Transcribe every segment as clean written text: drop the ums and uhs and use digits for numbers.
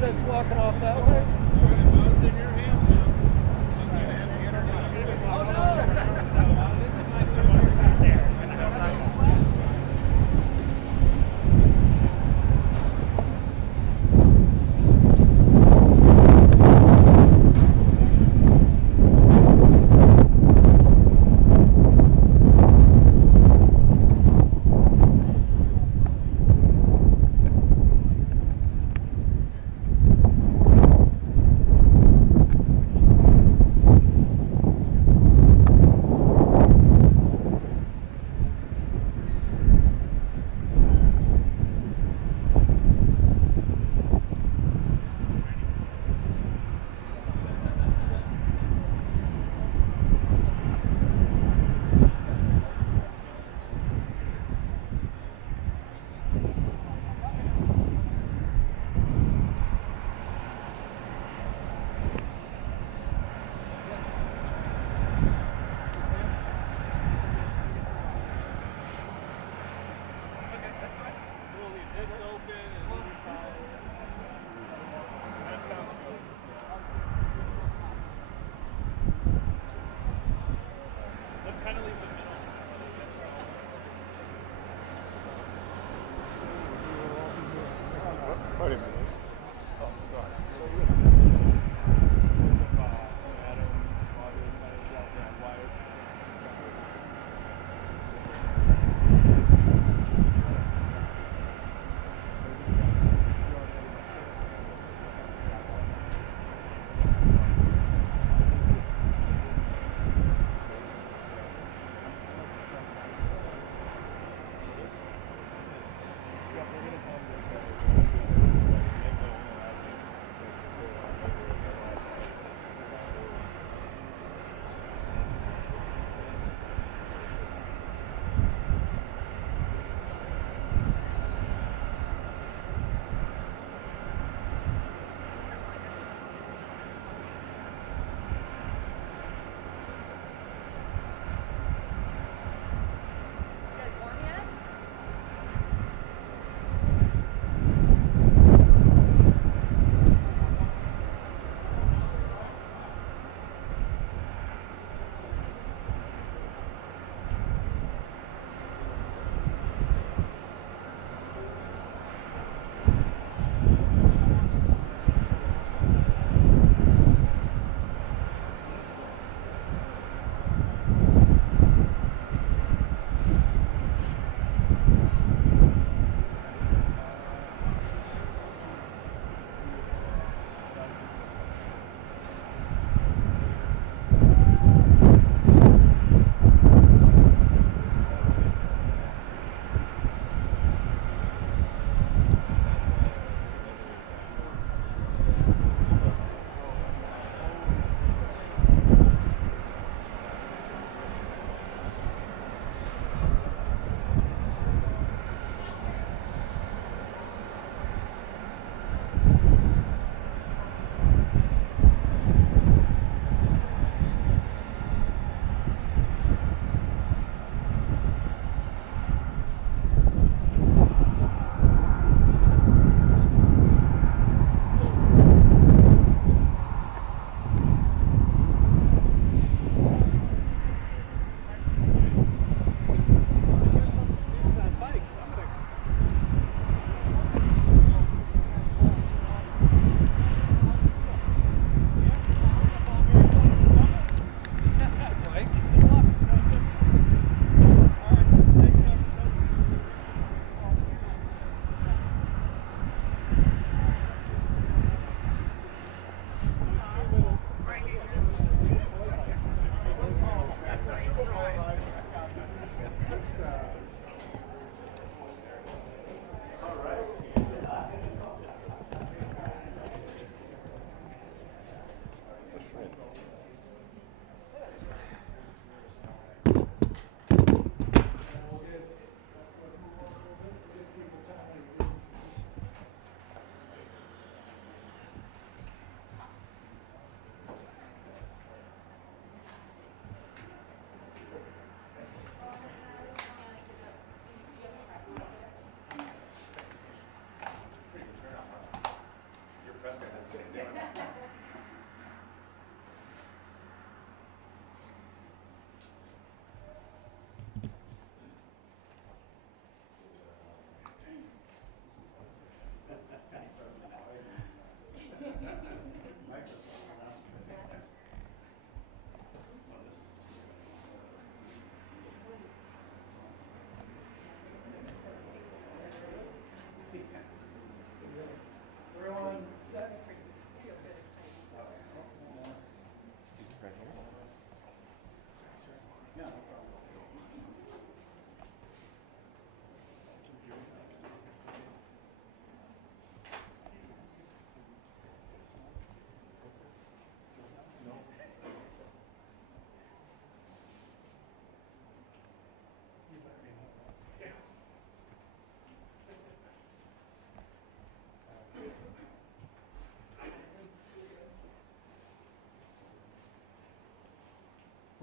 get us walking off that way?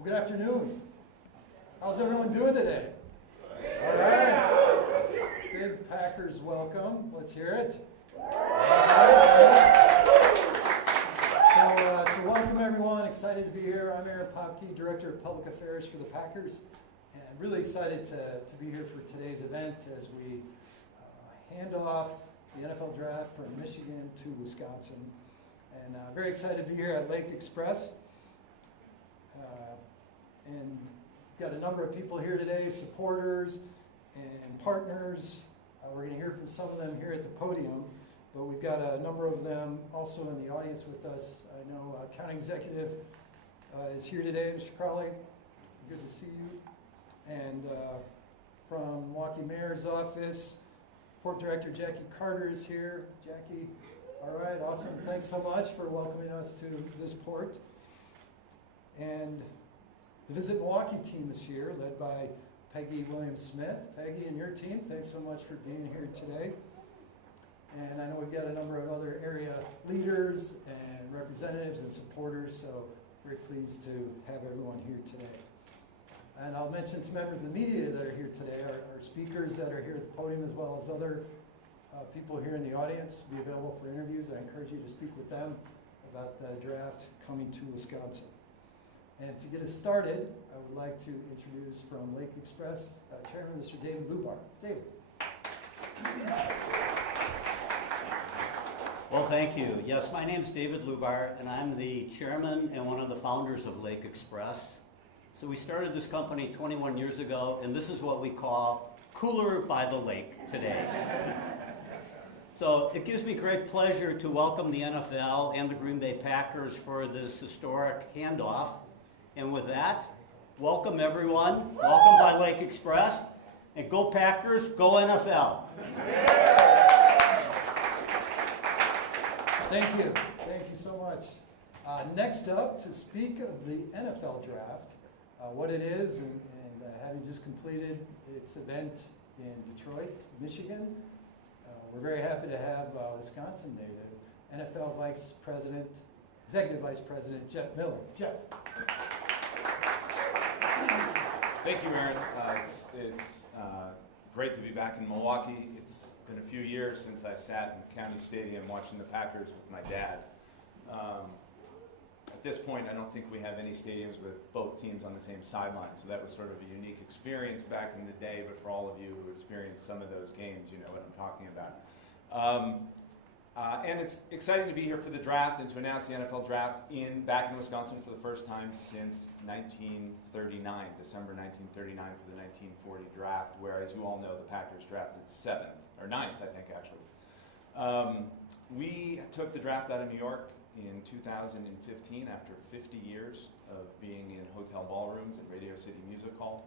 Good afternoon. How's everyone doing today? All right. Big Packers welcome. Let's hear it. So welcome everyone. Excited to be here. I'm Aaron Popke, Director of Public Affairs for the Packers, and really excited to be here for today's event as we hand off the NFL Draft from Michigan to Wisconsin. And very excited to be here at Lake Express. And got a number of people here today, supporters and partners. We're going to hear from some of them here at the podium, but we've got a number of them also in the audience with us. I know County Executive is here today, Mr. Crowley. Good to see you. And from Milwaukee Mayor's Office, Port Director Jackie Carter is here. Jackie, all right, awesome. Thanks so much for welcoming us to this port. And the Visit Milwaukee team is here, led by Peggy Williams-Smith. Peggy and your team, thanks so much for being here today. And I know we've got a number of other area leaders and representatives and supporters, so very pleased to have everyone here today. And I'll mention to members of the media that are here today, our speakers that are here at the podium, as well as other people here in the audience, will be available for interviews. I encourage you to speak with them about the draft coming to Wisconsin. And to get us started, I would like to introduce from Lake Express Chairman Mr. David Lubar. David. Well, thank you. Yes, my name's David Lubar, and I'm the chairman and one of the founders of Lake Express. So we started this company 21 years ago, and this is what we call Cooler by the Lake today. So it gives me great pleasure to welcome the NFL and the Green Bay Packers for this historic handoff. And with that, welcome everyone. Welcome by Lake Express. And go Packers, go NFL. Thank you. Thank you so much. Next up, to speak of the NFL Draft, what it is, and having just completed its event in Detroit, Michigan, we're very happy to have Wisconsin native NFL Executive Vice President Jeff Miller. Jeff. Thank you, Aaron. It's great to be back in Milwaukee. It's been a few years since I sat in County Stadium watching the Packers with my dad. At this point, I don't think we have any stadiums with both teams on the same sideline, so that was sort of a unique experience back in the day, but for all of you who experienced some of those games, you know what I'm talking about. And it's exciting to be here for the draft and to announce the NFL Draft back in Wisconsin for the first time since 1939, December 1939 for the 1940 draft, where, as you all know, the Packers drafted 7th, or 9th, I think, actually. We took the draft out of New York in 2015 after 50 years of being in hotel ballrooms and Radio City Music Hall,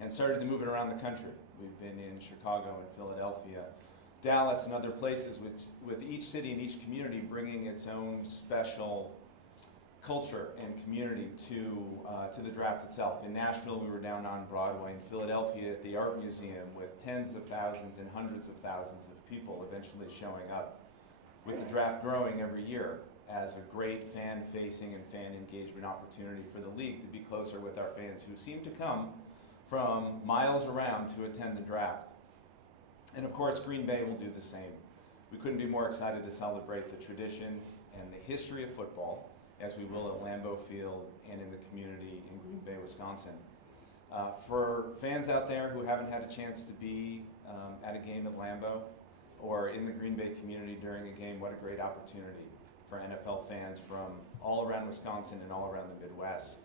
and started to move it around the country. We've been in Chicago and Philadelphia, Dallas, and other places, with each city and each community bringing its own special culture and community to the draft itself. In Nashville, we were down on Broadway. In Philadelphia, at the Art Museum, with tens of thousands and hundreds of thousands of people eventually showing up, with the draft growing every year as a great fan-facing and fan engagement opportunity for the league to be closer with our fans, who seem to come from miles around to attend the draft. And of course, Green Bay will do the same. We couldn't be more excited to celebrate the tradition and the history of football, as we will at Lambeau Field and in the community in Green Bay, Wisconsin. For fans out there who haven't had a chance to be at a game at Lambeau or in the Green Bay community during a game, what a great opportunity for NFL fans from all around Wisconsin and all around the Midwest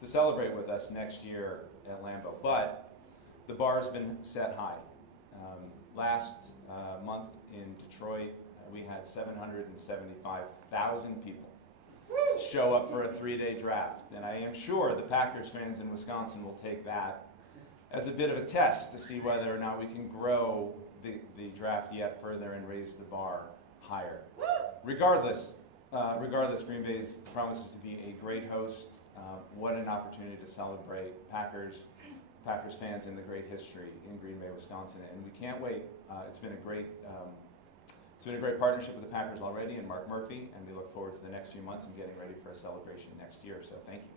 to celebrate with us next year at Lambeau. But the bar has been set high. Last month in Detroit, we had 775,000 people show up for a 3-day draft. And I am sure the Packers fans in Wisconsin will take that as a bit of a test to see whether or not we can grow the draft yet further and raise the bar higher. Regardless, Green Bay promises to be a great host. What an opportunity to celebrate Packers fans and the great history in Green Bay, Wisconsin, and we can't wait. It's been a great partnership with the Packers already and Mark Murphy, and we look forward to the next few months and getting ready for a celebration next year. So thank you.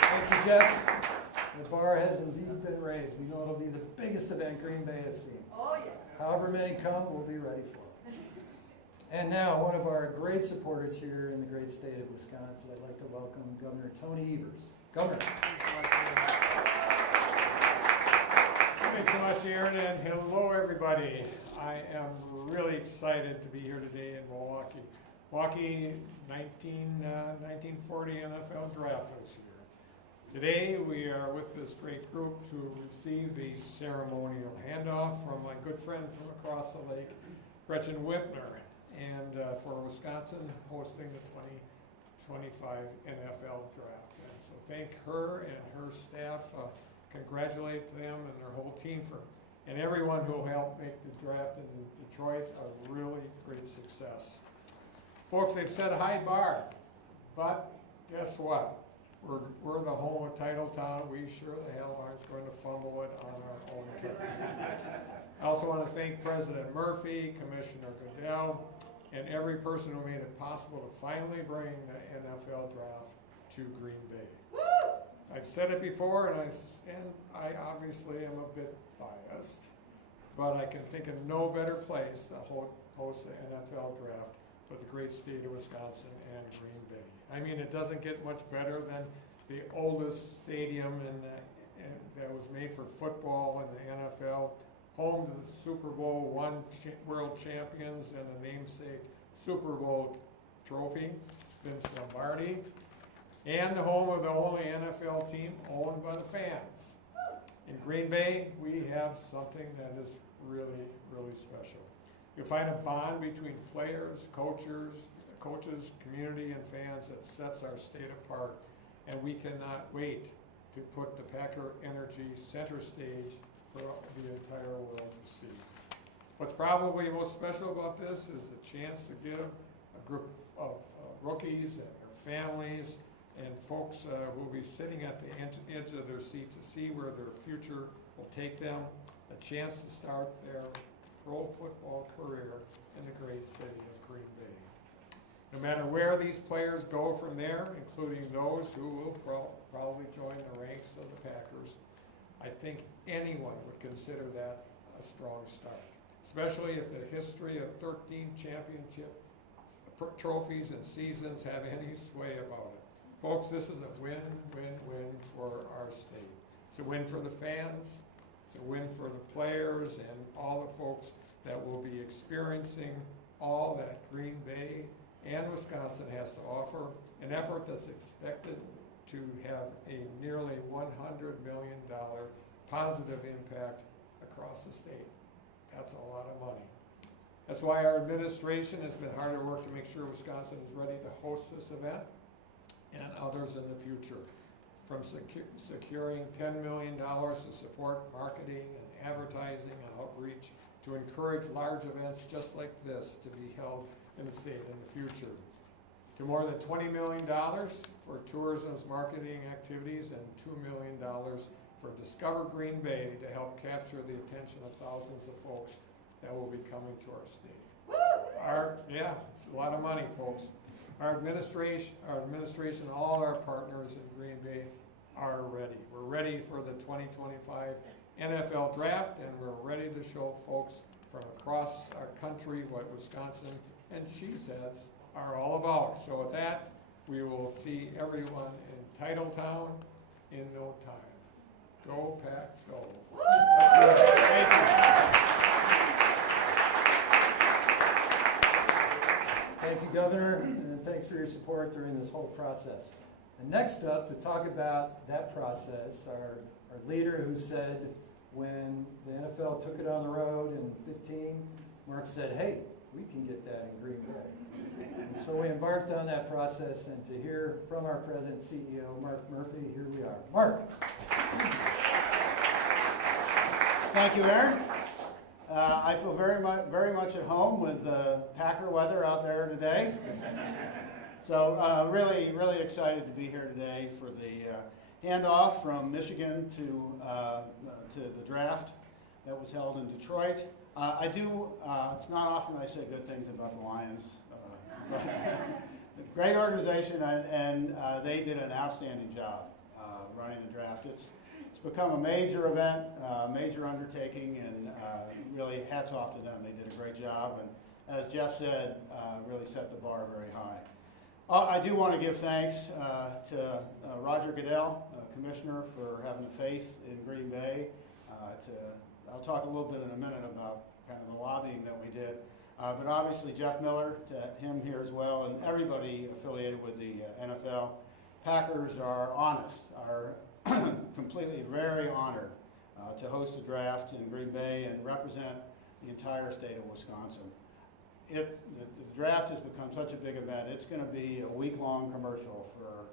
Thank you, Jeff. The bar has indeed been raised. We know it'll be the biggest event Green Bay has seen. Oh, yeah. However many come, we'll be ready for it. And now, one of our great supporters here in the great state of Wisconsin, I'd like to welcome Governor Tony Evers. Governor. Thanks so much, Aaron, and hello, everybody. I am really excited to be here today in Milwaukee. Milwaukee 1940 NFL Draft was here. Today, we are with this great group to receive the ceremonial handoff from my good friend from across the lake, Gretchen Whitner, and for Wisconsin hosting the 2025 NFL Draft. And so thank her and her staff. Congratulate them and their whole team and everyone who helped make the draft in Detroit a really great success. Folks, they've set a high bar, but guess what? We're the home of Title Town. We sure the hell aren't going to fumble it on our own turf. I also want to thank President Murphy, Commissioner Goodell, and every person who made it possible to finally bring the NFL Draft to Green Bay. Woo! I've said it before, and I obviously am a bit biased, but I can think of no better place to host the NFL Draft but the great state of Wisconsin and Green Bay. I mean, it doesn't get much better than the oldest stadium that was made for football in the NFL, home to the Super Bowl world champions and the namesake Super Bowl trophy, Vince Lombardi, and the home of the only NFL team owned by the fans. In Green Bay, we have something that is really, really special. You find a bond between players, coaches, community, and fans that sets our state apart, and we cannot wait to put the Packer Energy center stage for the entire world to see. What's probably most special about this is the chance to give a group of rookies and their families and folks who will be sitting at the edge of their seat to see where their future will take them, a chance to start their pro football career in the great city of Green Bay. No matter where these players go from there, including those who will probably join the ranks of the Packers, I think anyone would consider that a strong start, especially if the history of 13 championship trophies and seasons have any sway about it. Folks, this is a win-win-win for our state. It's a win for the fans, it's a win for the players and all the folks that will be experiencing all that Green Bay and Wisconsin has to offer, an effort that's expected to have a nearly $100 million positive impact across the state. That's a lot of money. That's why our administration has been hard at work to make sure Wisconsin is ready to host this event and others in the future. From securing $10 million to support marketing and advertising and outreach to encourage large events just like this to be held in the state in the future. To more than $20 million for tourism's marketing activities and $2 million for Discover Green Bay to help capture the attention of thousands of folks that will be coming to our state. Woo! It's a lot of money, folks. Our administration, all our partners in Green Bay are ready. We're ready for the 2025 NFL Draft, and we're ready to show folks from across our country what Wisconsin and Cheeseheads are all about. So with that, we will see everyone in Titletown in no time. Go Pack, go. Thank you. Thank you, Governor, and thanks for your support during this whole process. And next up, to talk about that process, our leader who said when the NFL took it on the road in 2015, Mark said, hey, we can get that in Green Bay. And so we embarked on that process, and to hear from our President and CEO, Mark Murphy, here we are. Mark. Thank you, Aaron. I feel very much at home with the Packer weather out there today. So really excited to be here today for the handoff from Michigan to the draft that was held in Detroit. It's not often I say good things about the Lions, great organization, and they did an outstanding job running the draft. It's become a major event, major undertaking, and really hats off to them. They did a great job, and as Jeff said, really set the bar very high. I do want to give thanks to Roger Goodell, Commissioner, for having the faith in Green Bay. I'll talk a little bit in a minute about kind of the lobbying that we did. But obviously Jeff Miller, to him here as well, and everybody affiliated with the NFL. Packers are honest, are completely very honored to host the draft in Green Bay and represent the entire state of Wisconsin. The draft has become such a big event. It's going to be a week-long commercial for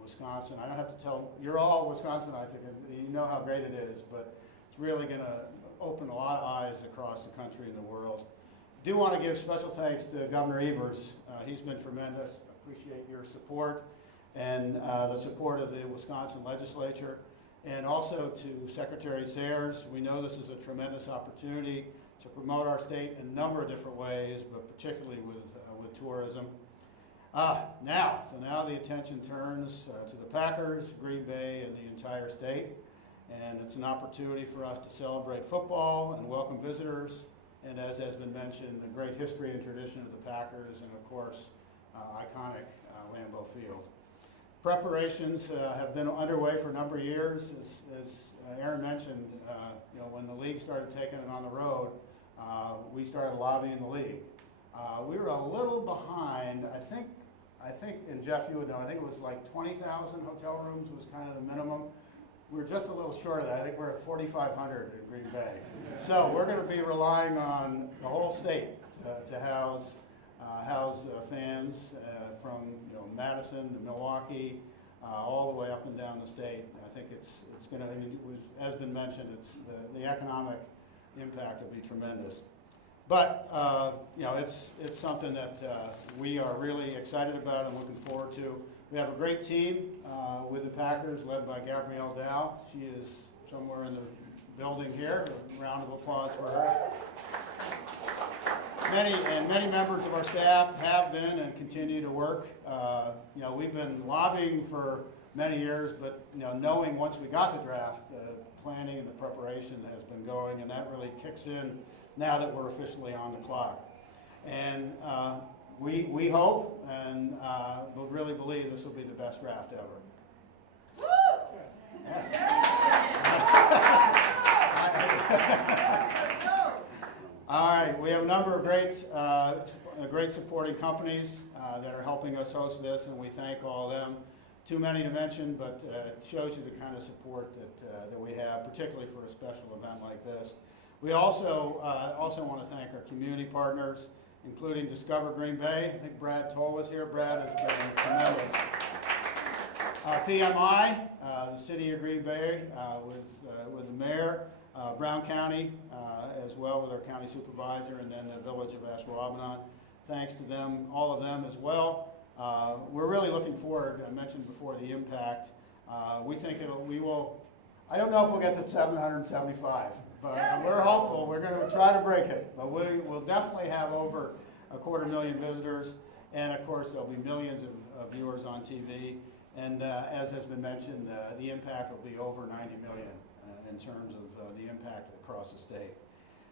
Wisconsin. I don't have to tell, you're all Wisconsinites, you know how great it is, but it's really going to open a lot of eyes across the country and the world. Do want to give special thanks to Governor Evers. He's been tremendous. Appreciate your support and the support of the Wisconsin legislature, and also to Secretary Sayers. We know this is a tremendous opportunity to promote our state in a number of different ways, but particularly with tourism. Now the attention turns to the Packers, Green Bay, and the entire state, and it's an opportunity for us to celebrate football and welcome visitors, and as has been mentioned, the great history and tradition of the Packers, and of course, iconic Lambeau Field. Preparations have been underway for a number of years. As Aaron mentioned, when the league started taking it on the road, we started lobbying the league. We were a little behind. I think, and Jeff, you would know, I think it was like 20,000 hotel rooms was kind of the minimum. We're just a little short of that. I think we're at 4,500 in Green Bay. So we're going to be relying on the whole state to house fans from Madison to Milwaukee, all the way up and down the state. I think it's going to, as been mentioned, it's the economic impact will be tremendous. But it's something that we are really excited about and looking forward to. We have a great team with the Packers, led by Gabrielle Dow. She is somewhere in the building here. A round of applause for her. Many members of our staff have been and continue to work. We've been lobbying for many years, but knowing once we got the draft, the planning and the preparation has been going, and that really kicks in now that we're officially on the clock. And we hope and we really believe this will be the best draft ever. Woo! Yes. All right, we have a number of great supporting companies that are helping us host this, and we thank all of them. Too many to mention, but it shows you the kind of support that we have, particularly for a special event like this. We also want to thank our community partners, including Discover Green Bay. I think Brad Toll is here. Brad has been tremendous. PMI, the City of Green Bay, with the mayor, Brown County, as well with our county supervisor, and then the village of Ashwaubenon. Thanks to them, all of them as well. We're really looking forward. I mentioned before the impact. We think we will. I don't know if we'll get to 775, but we're hopeful. We're going to try to break it, but we will definitely have over 250,000 visitors, and of course there'll be millions of viewers on TV. And as has been mentioned, the impact will be over 90 million in terms of the impact across the state.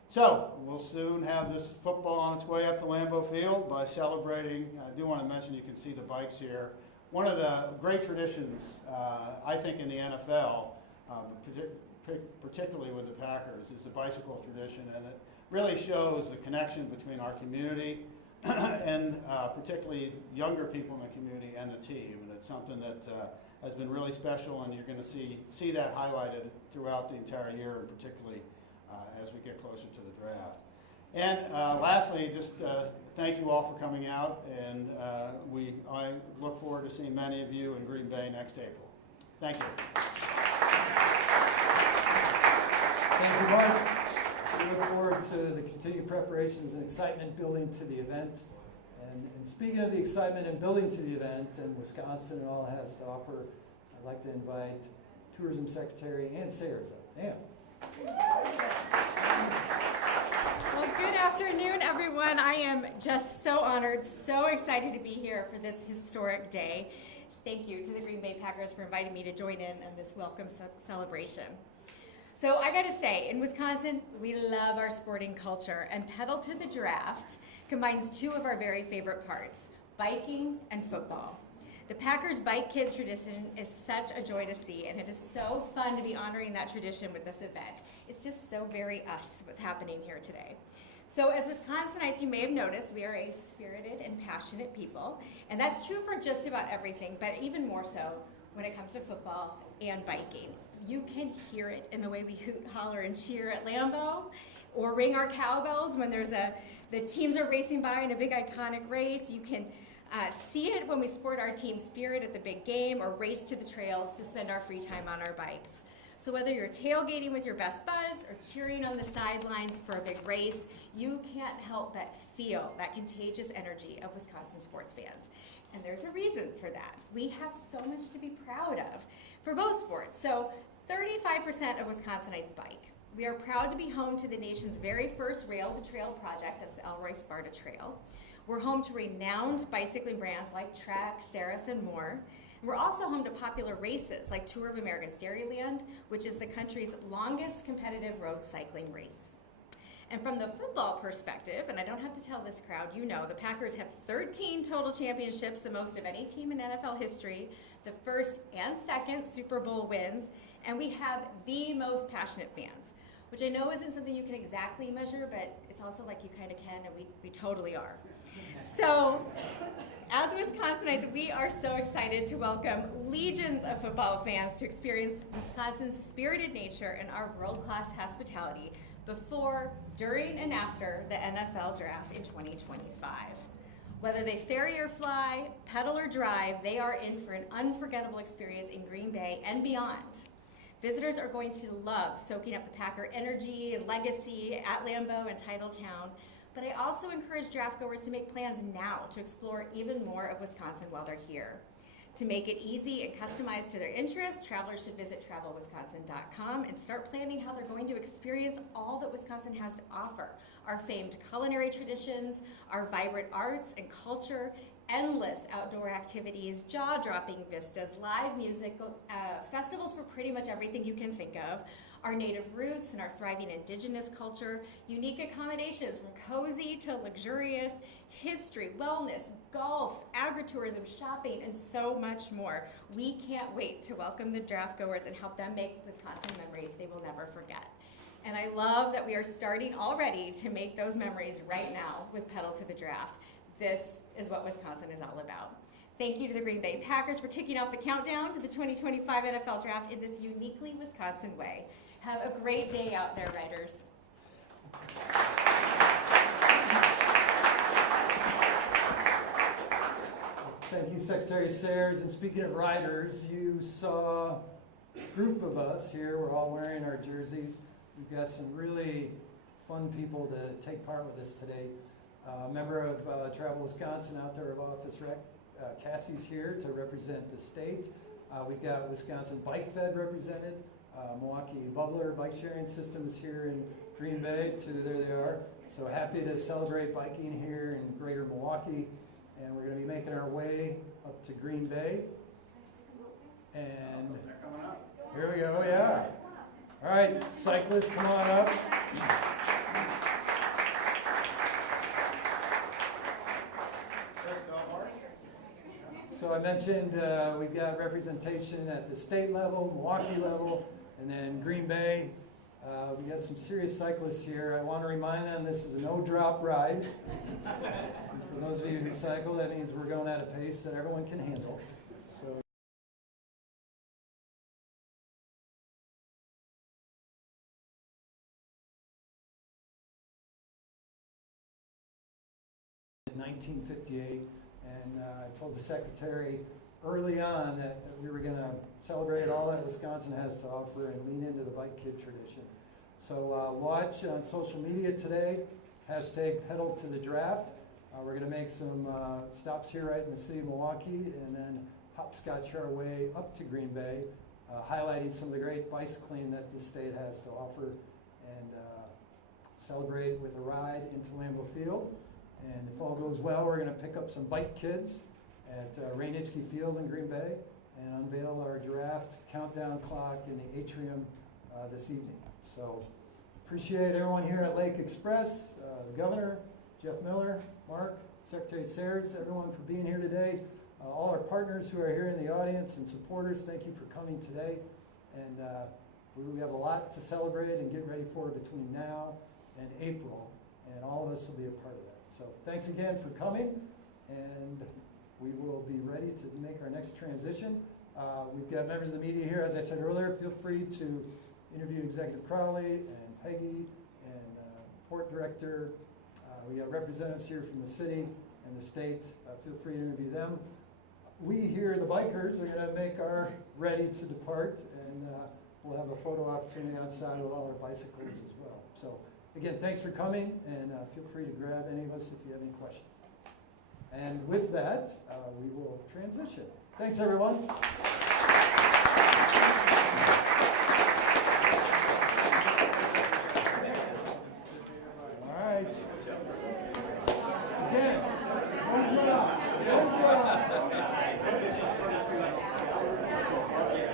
So we'll soon have this football on its way up to Lambeau Field by celebrating. I do want to mention, you can see the bikes here. One of the great traditions, I think, in the NFL, particularly with the Packers, is the bicycle tradition, and it really shows the connection between our community and particularly younger people in the community and the team. And it's something that has been really special, and you're going to see that highlighted throughout the entire year, and particularly as we get closer to the draft. And lastly, just thank you all for coming out, and I look forward to seeing many of you in Green Bay next April. Thank you. Thank you, Mark. We look forward to the continued preparations and excitement building to the event. And speaking of the excitement and building to the event, and Wisconsin and all it has to offer, I'd like to invite Tourism Secretary Ann Sayers up. Ann. Well, good afternoon, everyone. everyone. I am just so honored, so excited to be here for this historic day. Thank you to the Green Bay Packers for inviting me to join in on this welcome celebration. So I gotta say, in Wisconsin, we love our sporting culture, and Pedal to the Draft combines two of our very favorite parts, biking and football. The Packers Bike Kids tradition is such a joy to see, and it is so fun to be honoring that tradition with this event. It's just so very us, what's happening here today. So as Wisconsinites, you may have noticed, we are a spirited and passionate people, and that's true for just about everything, but even more so when it comes to football and biking. You can hear it in the way we hoot, holler, and cheer at Lambeau, or ring our cowbells when the teams are racing by in a big iconic race. You can see it when we sport our team spirit at the big game or race to the trails to spend our free time on our bikes. So whether you're tailgating with your best buds or cheering on the sidelines for a big race, you can't help but feel that contagious energy of Wisconsin sports fans. And there's a reason for that. We have so much to be proud of for both sports. So 35% of Wisconsinites bike. We are proud to be home to the nation's very first rail-to-trail project, that's the Elroy Sparta Trail. We're home to renowned bicycling brands like Trek, Ceres, and more. We're also home to popular races like Tour of America's Dairyland, which is the country's longest competitive road cycling race. And from the football perspective, and I don't have to tell this crowd, you know, the Packers have 13 total championships, the most of any team in NFL history, the first and second Super Bowl wins, and we have the most passionate fans, which I know isn't something you can exactly measure, but it's also like you kind of can, and we totally are. So, as Wisconsinites, we are so excited to welcome legions of football fans to experience Wisconsin's spirited nature and our world-class hospitality before, during, and after the NFL Draft in 2025. Whether they ferry or fly, pedal or drive, they are in for an unforgettable experience in Green Bay and beyond. Visitors are going to love soaking up the Packer energy and legacy at Lambeau and Titletown, but I also encourage draft goers to make plans now to explore even more of Wisconsin while they're here. To make it easy and customized to their interests, travelers should visit travelwisconsin.com and start planning how they're going to experience all that Wisconsin has to offer. Our famed culinary traditions, our vibrant arts and culture, endless outdoor activities, jaw-dropping vistas, live music, festivals for pretty much everything you can think of, our native roots and our thriving indigenous culture, unique accommodations from cozy to luxurious, history, wellness, golf, agritourism, shopping, and so much more. We can't wait to welcome the draft goers and help them make Wisconsin memories they will never forget. And I love that we are starting already to make those memories right now with Pedal to the Draft. This is what Wisconsin is all about. Thank you to the Green Bay Packers for kicking off the countdown to the 2025 NFL Draft in this uniquely Wisconsin way. Have a great day out there, Riders. Thank you, Secretary Sayers. And speaking of riders, you saw a group of us here. We're all wearing our jerseys. We've got some really fun people to take part with us today. A member of Travel Wisconsin, out there of Office Rec, Cassie's here to represent the state. We've got Wisconsin Bike Fed represented. Milwaukee Bubbler Bike Sharing System is here in Green Bay, too. There they are. So happy to celebrate biking here in greater Milwaukee. And we're going to be making our way up to Green Bay. And here we go, yeah. All right, cyclists, come on up. So I mentioned we've got representation at the state level, Milwaukee level, and then Green Bay. We got some serious cyclists here. I want to remind them this is a no-drop ride. And for those of you who cycle, that means we're going at a pace that everyone can handle. So. In 1958, and I told the secretary early on that we were going to celebrate all that Wisconsin has to offer and lean into the bike kid tradition. So watch on social media today, hashtag pedal to the draft. We're going to make some stops here right in the city of Milwaukee and then hopscotch our way up to Green Bay, highlighting some of the great bicycling that the state has to offer, and celebrate with a ride into Lambeau Field. And if all goes well, we're going to pick up some bike kids at Rainitsky Field in Green Bay and unveil our draft countdown clock in the atrium this evening. So appreciate everyone here at Lake Express, the governor, Jeff Miller, Mark, Secretary Sayers, everyone for being here today. All our partners who are here in the audience and supporters, thank you for coming today. And we have a lot to celebrate and get ready for between now and April, and all of us will be a part of that. So thanks again for coming, and we will be ready to make our next transition. We've got members of the media here. As I said earlier, feel free to interview Executive Crowley and Peggy and Port Director. We got representatives here from the city and the state. Feel free to interview them. We here, the bikers, are going to make our ready to depart, and we'll have a photo opportunity outside with all our bicycles as well. So again, thanks for coming, and feel free to grab any of us if you have any questions. And with that, we will transition. Thanks, everyone. All right. Again, good job. Good job.